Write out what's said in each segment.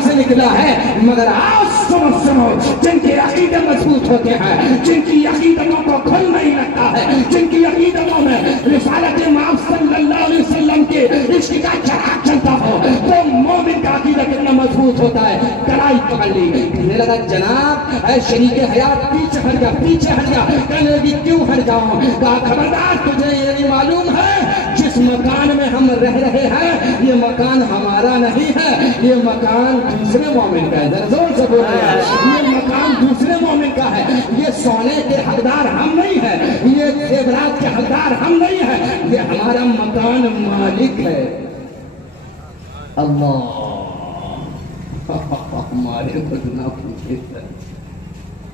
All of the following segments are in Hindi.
से निकला है। मगर आज सुनो, जिनके अकीदे मजबूत होते हैं, जिनकी अकीदतों को खुल नहीं लगता है, जिनकी अकीदतों में रिसालत इमाम सल्लल्लाहु अलैहि वसल्लम के इश्क का चराग चलता हो, तो मोमिन का अकीदा कितना मजबूत होता है। कलाई पकड़ ली, कहने लगा जनाब शरीक हयात पीछे हट जा। कहने लगी क्यों हट जाऊं? कहा खबरदार, तुझे ये नहीं मालूम है जिस मकान में हम रह रहे हैं ये मकान हमारा नहीं है, ये मकान दूसरे मोमिन का है। जरा जोर से बोल रहे हैं, ये मकान दूसरे मोमिन का है। ये सोने के हकदार हम नहीं है, ये जेवरात के हकदार हम नहीं है, ये हमारा मकान मालिक है अल्लाह। हमारे को ना पूछे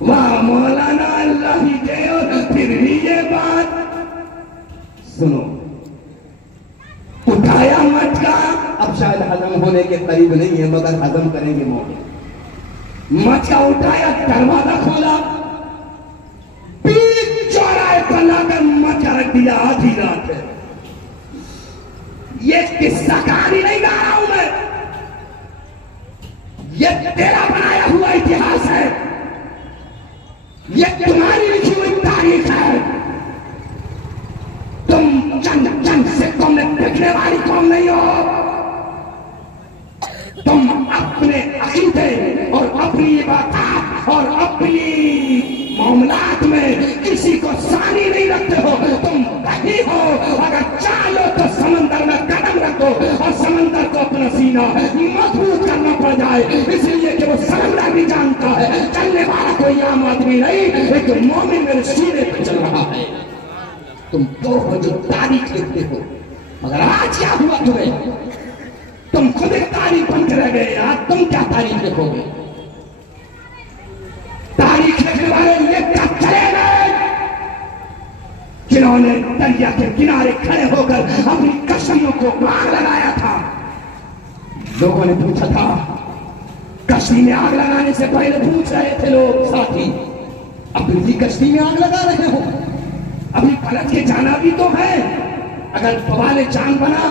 वाह मौलाना, अल्लाह ही दे। और फिर भी ये बात सुनो, उठाया मटका, अब शायद हजम होने के करीब नहीं है मगर हजम करेंगे मोमिन। मटका उठाया, दरवाजा खोला, बीच चौराहे पर लाकर मटका रख दिया। आधी रात है, ये किस्सा कहानी नहीं गा रहा हूं मैं, ये तेरा बनाया हुआ इतिहास है, ये तुम्हारी लिखी हुई तारीख है। तुम चंद से तुमने देखने वाली कौम नहीं हो। तुम अपने अकीदे और अपनी इबादत और अपनी मामलात में किसी को सानी नहीं रखते हो। तुम वही हो, अगर चाहो तो समंदर में कदम रखो और समंदर को अपना सीना मजबूत करना पड़ जाए, इसलिए कि वो समंदर भी जानता है चलने वाला कोई आम आदमी नहीं, एक मोमिन मेरे सीने पर चल रहा है। तुम तो हो जो तारीख लिखते हो, मगर आज क्या हुआ तुम्हें? तुम खुद एक तारीख बनकर रह गए यार। तुम क्या तारीख लिखोगे? तारीख लिखने वाले ये कब चले गए जिन्होंने दरिया के किनारे खड़े होकर अपनी कश्तियों को आग लगाया था। लोगों ने पूछा था, कश्ती में आग लगाने से पहले पूछ रहे थे लोग साथी, अपनी कश्ती में आग लगा रहे हो? अभी पलट के जाना भी तो है। अगर बवाले जान बना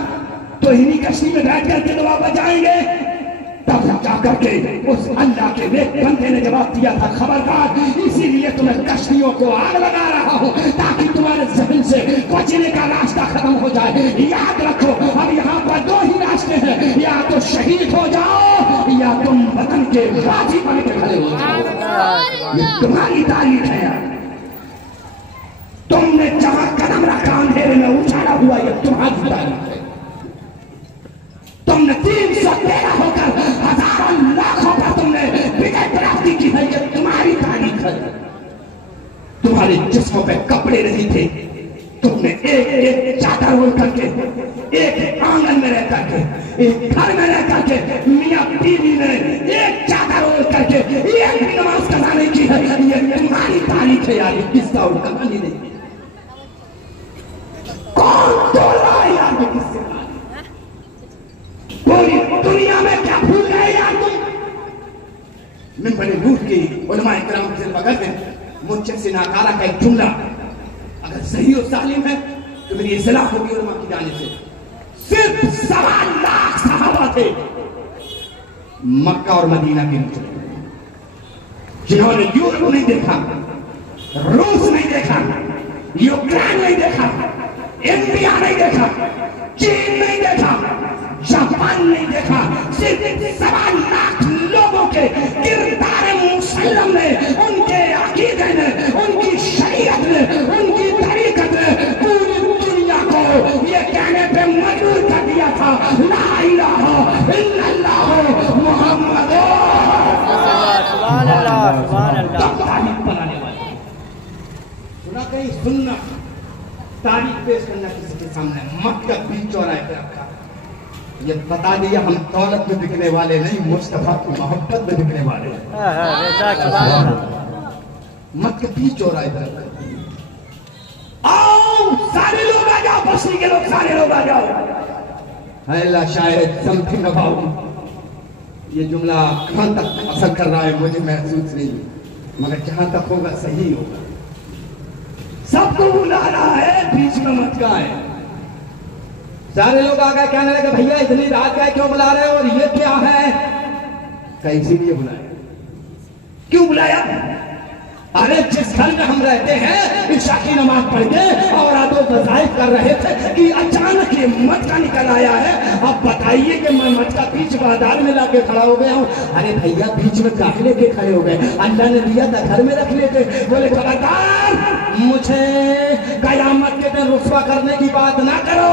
तो इन्हीं कश्ती में बैठ करके दुआ बजाएंगे। तब जाकर के उस अल्लाह के नेक बंदे ने जवाब दिया था, खबरदार, इसीलिए तुम्हें कश्तियों को आग लगा रहा हूं ताकि तुम्हारे जहन से बचने का रास्ता खत्म हो जाए। याद रखो, अब यहाँ पर दो ही रास्ते हैं, या तो शहीद हो जाओ या तुम वतन के गाजी बन के खड़े हो जाओ। ये तुम्हारी तारीख है यार। तुमने जहां कदम रखा अंधेरे में उछाला हुआ, ये तुम्हारी तारीख है। तुमने 313 होकर हजारों लाखों पर तुमने विजय प्राप्ति की है, ये तुम्हारी तारीख है। तुम्हारे जिस्मों पे कपड़े नहीं थे, तुमने एक चादर ओढ़ करके, एक आंगन में रह करके, एक घर में रह करके, मियां बीवी ने एक चादर ओढ़ करके एक भी नमाज कज़ा नहीं की है, ये तुम्हारी तारीख है यार। ये किस्सा और कहानी नहीं। कौन बोल रहा है यार ये किस्से? पूरी दुनिया में क्या भूल गए यार तुम? मैं बड़े रूठ की उलमाए किराम से बगल में मुझसे से नाकारा का एक जुमला अगर सही और सालिम है तो मेरी इस्लाह होगी उलमा की जाने से। सिर्फ 1.25 लाख सहाबा थे मक्का और मदीना के नीचे, जिन्होंने यूरोप नहीं देखा, रूस नहीं देखा, यूक्रेन नहीं देखा, इंडिया नहीं देखा, चीन नहीं देखा, जापान नहीं देखा। सिर्फ 1.25 लाख लोगों के किरदार मुसल्लम ने, उनके अकीदे ने, उनकी शरीयत ने, उनकी तरीकत ने पूरी दुनिया को ये कहने पे मजबूर कर दिया था, ला इलाहा इल्लल्लाह मुहम्मदुर सुभान अल्लाह सुभान अल्लाह। तारीख बनाने वाले सुना कहीं सुनना, तारीख पेश करना किसी के सामने, मक्का बीच चौराहे पे रखा। ये बता दिया हम दौलत में बिकने वाले नहीं, मुस्तफा की मोहब्बत में बिकने वाले। मक्का बीच चौराहे पे रखा। आओ सारे लोग आ जाओ, बस्ती के लोग सारे लोग आ जाओ। अल्लाह शायद समथिंग अबाउट ये जुमला कहां तक असर कर रहा है मुझे महसूस नहीं, मगर जहां तक होगा सही होगा। सबको बुला रहा है, बीच में मत का है। सारे लोग आ गए, कहने लगे भैया इतनी रात का क्यों बुला रहे हो और ये क्या है? इसीलिए बुलाया। क्यों बुलाया? अरे जिस घर में हम रहते हैं ईशा की नमाज पढ़ के और आदो वज़ाइफ कर रहे थे कि अचानक ये मटका निकल आया है। अब बताइए कि मैं मटका बीच बाजार में लाके खड़ा हो गया हूँ। अरे भैया बीच में काहे लेके खड़े हो गए? अल्लाह ने दिया था घर में रख लेते। बोले खबरदार, मुझे कयामत के दिन रुस्वा करने की बात ना करो।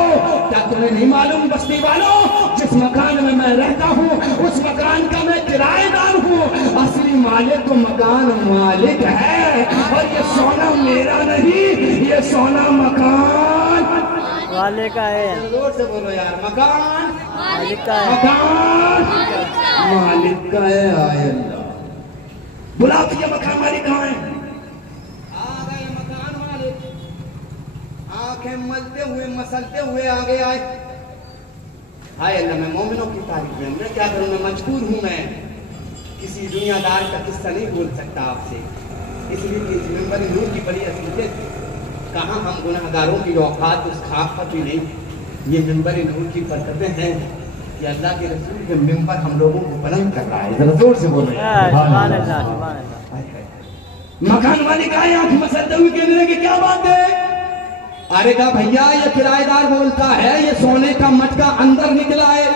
क्या तुम्हें नहीं मालूम बस्ती वालों, जिस मकान में मैं रहता हूँ उस मकान का मैं किराएदार हूँ। असली मालिक तो मकान मालिक है और ये सोना मेरा नहीं, ये सोना मकान वाले का है। जोर से बोलो यार, मकान मालिक का है। मकान मालिक का है। आए अल्लाह, बुलाओ भैया मकान मालिक कहाँ है? आ गए मकान मालिक, आंखें मलते हुए मसलते हुए आगे आए। हाय अल्लाह, मैं मोमिनों की तारीफ में, मैं क्या करूं, मैं मजबूर हूं। मैं किसी दुनियादार का किस्सा नहीं बोल सकता आपसे, इसलिए कि इस मेंबर नूर की बड़ी असलियत, कहाँ हम गुनाहगारों की औकात उस खाक पर भी नहीं। ये मेंबर नूर की बरकतें हैं कि अल्लाह के रसूल के मेंबर हम लोगों को बुलंद कर रहा है। जरा जोर से बोलो। मकान मालिक आए आंख मसलते हुए कहने लगे क्या बात है? अरे का भैया ये किराएदार बोलता है ये सोने का मटका अंदर निकला है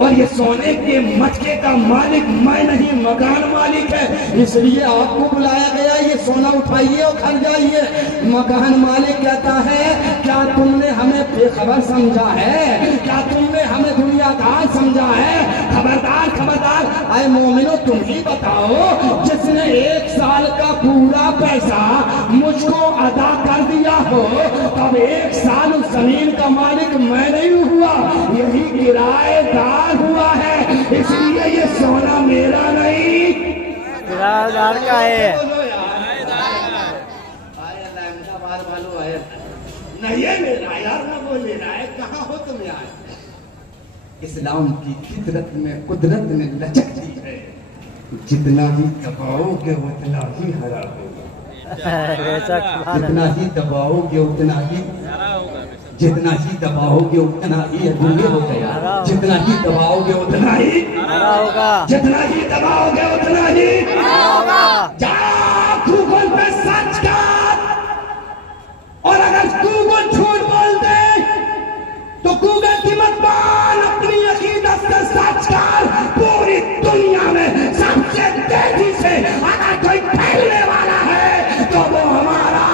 और ये सोने के मटके का मालिक मैं नहीं, मकान मालिक है, इसलिए आपको बुलाया गया। ये सोना उठाइए और घर जाइए। मकान मालिक कहता है क्या तुमने हमें बेखबर समझा है? क्या तुमने हमें दुनियादार समझा है? खबरदार खबरदार। आए मोमिनो, तुम ही बताओ, जिसने 1 साल का पूरा पैसा मुझको अदा कर दिया हो तब 1 साल उस जमीन का मालिक मैं नहीं हुआ, यही किराएदार हुआ है, इसलिए ये सोना मेरा नहीं, किराएदार का है। नहीं ये मेरा यार, ना वो मेरा है। कहाँ हो तुम यार? इस्लाम की फितरत में कुदरत में लचक दी है, जितना ही दबाओगे उतना ही हरा होगा, जितना ही दबाओगे उतना ही, जितना ही दबाओगे उतना ही अधूरे हो गया, जितना ही दबाओगे उतना ही होगा, जितना ही दबाओगे उतना ही होगा। जाओ गूगल पे सर्च कर, और अगर गूगल झूठ बोल दे तो गूगल की मत मान, अपनी अकीदत से सर्च कर। पूरी दुनिया में सबसे तेजी से अगर कोई फैलने वाला है तो वो हमारा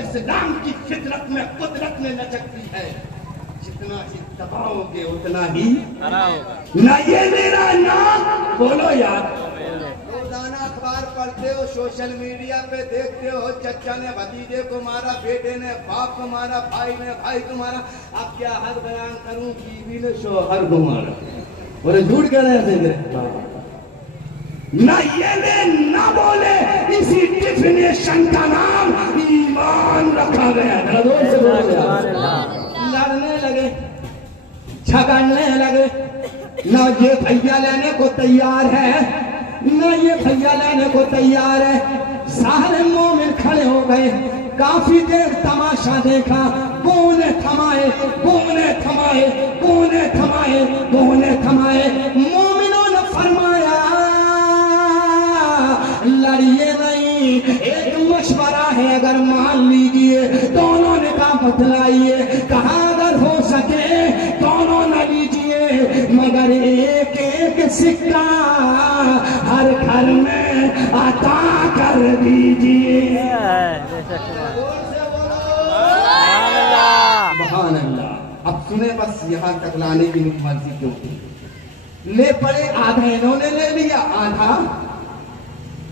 इस्लाम की फितरत में कुदरत में लचकती है, जितना ही दबाओगे उतना ही ना ये मेरा ना बोलो यार। रोजाना अखबार पढ़ते हो, सोशल मीडिया पे देखते हो, चचा ने भतीजे को मारा, बेटे ने बाप को मारा, भाई ने भाई को मारा। अब क्या हद बयान करूं, बीवी ने शोहर को मारा। और झूठ कह रहे हैं ना, ये ले ना बोले, इसी डिफिनेशन का नाम ईमान रखा गया। लड़ने लगे, झगड़ने लगे, ना ये भैया लेने को तैयार है, ना ये भैया लेने को तैयार है। सारे मोमिन खड़े हो गए, काफी देर तमाशा देखा, कोने थमाए, कोने थमाए, कोने थमाए, कोने थमाए। मोमिनों ने फरमाया लड़िए नहीं, एक मशवरा है, अगर मान लीजिए। दोनों ने कहा बतलाइए। कहा अगर हो सके दोनों न लीजिए, मगर एक एक सिक्का हर घर में अता कर दीजिए। सुभान अल्लाह। अब सुने बस, यहाँ तक लाने की मर्जी क्यों थी? ले पड़े, आधा इन्होंने ले लिया, आधा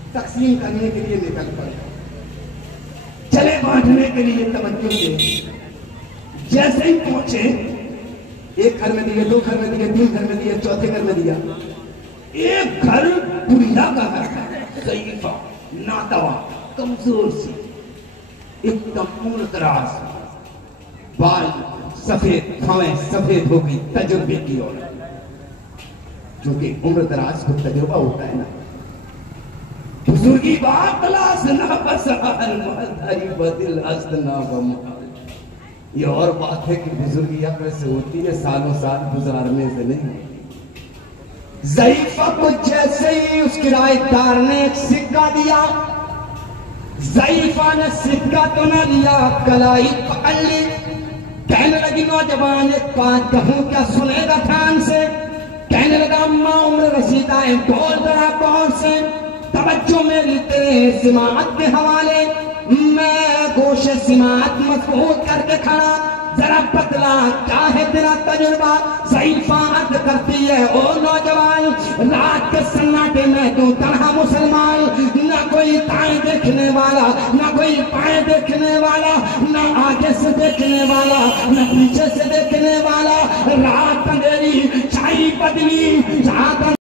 तकसीम करने के लिए निकल पड़े, चले बांटने के लिए तवज्जो से। जैसे ही पहुंचे, एक घर में दिए, 2 घर में दिए, 3 घर में दिए, चौथे घर में दिया। एक घर बुढ़िया का घर था, ज़ईफ़ा, नातवा, कमजोर सी, एकदम उम्र दराज, बाल सफेद, भवें सफेद हो गई, तजुर्बे की औरत, जो कि उम्र दराज को तजुर्बा होता है ना। बुजुर्गी बात तलाश ना बस हर महल बदिल हस्त ना बमहाल। ये और बात है कि बुजुर्गी अक्ल से होती है, सालों साल गुजारने से नहीं। ज़ईफा को जैसे ही उस किराएदार ने एक सिक्का दिया, ज़ईफा ने सिक्का तो न लिया, कलाई पकड़ ली। कहने लगी नौजवान एक बात कहूं क्या, सुनेगा ध्यान से। कहने लगा अम्मा उम्र रसीदा है, बोल जरा कौन से। तवज्जो मेरी तेरे सिमात के हवाले, मैं गोशे सिमात मजबूत करके खड़ा, जरा बदला क्या है तेरा तजुर्बा। ज़ईफा अर्ज करती है ओ नौजवान, रात के सन्नाटे में तू तन्हा मुसलमान, ना कोई दाएं देखने वाला, ना कोई बाएं देखने वाला, ना आगे से देखने वाला, ना पीछे से देखने वाला। रात अंधेरी छाई बदली, रात